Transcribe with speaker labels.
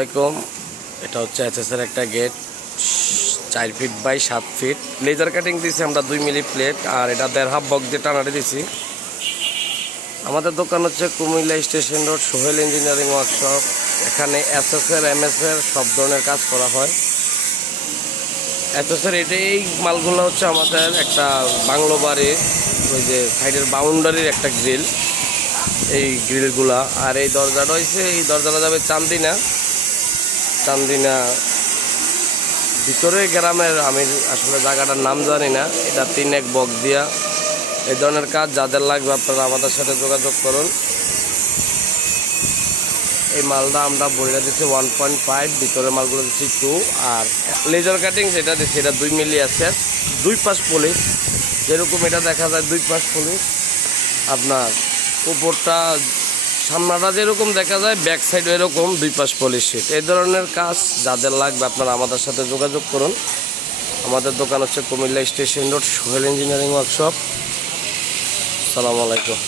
Speaker 1: আলাইকুম। এটা হচ্ছে এসএসের একটা গেট চার ফিট বাই সাত ফিট লেজার কাটিং দিয়েছি আমরা দুই মিলি প্লেট আর এটা দেড় হাফ বক দিয়ে টানাটি দিছি আমাদের দোকান হচ্ছে Cumilla station road, Sohel engineering workshop এখানে এসএসের এমএসের সব ধরনের কাজ করা হয়। এসএসের এটা এই মালগুলো হচ্ছে আমাদের একটা বাংলো বাড়ির ওই যে সাইডের বাউন্ডারির একটা গ্রিল এই গ্রিলগুলা আর এই দরজাটা হয়েছে এই দরজাটা যাবে চান্দিনা। চান্দিনা ভিতরে গ্রামের, আমি আসলে জায়গাটার নাম জানি না, এটা তিন এক বক দিয়া। এই ধরনের কাজ যাদের লাগবে আপনারা আমাদের সাথে যোগাযোগ করুন। এই মালটা আমরা বইটা দিচ্ছি ওয়ান পয়েন্ট ফাইভ ভিতরের মালগুলো দিচ্ছি টু আর লেজার কাটিং যেটা দিচ্ছি, এটা দুই মিলি আছে দুই পাশ পুলিশ যেরকম এটা দেখা যায় দুই পাশ পুলিশ আপনার উপরটা সামনাটা যেরকম দেখা যায় ব্যাক সাইড এরকম, দুই পাশ পলিশিট এই ধরনের কাজ যাদের লাগবে আপনারা আমাদের সাথে যোগাযোগ করুন। আমাদের দোকান হচ্ছে Cumilla station road, Sohel engineering workshop সালাম আলাইকুম।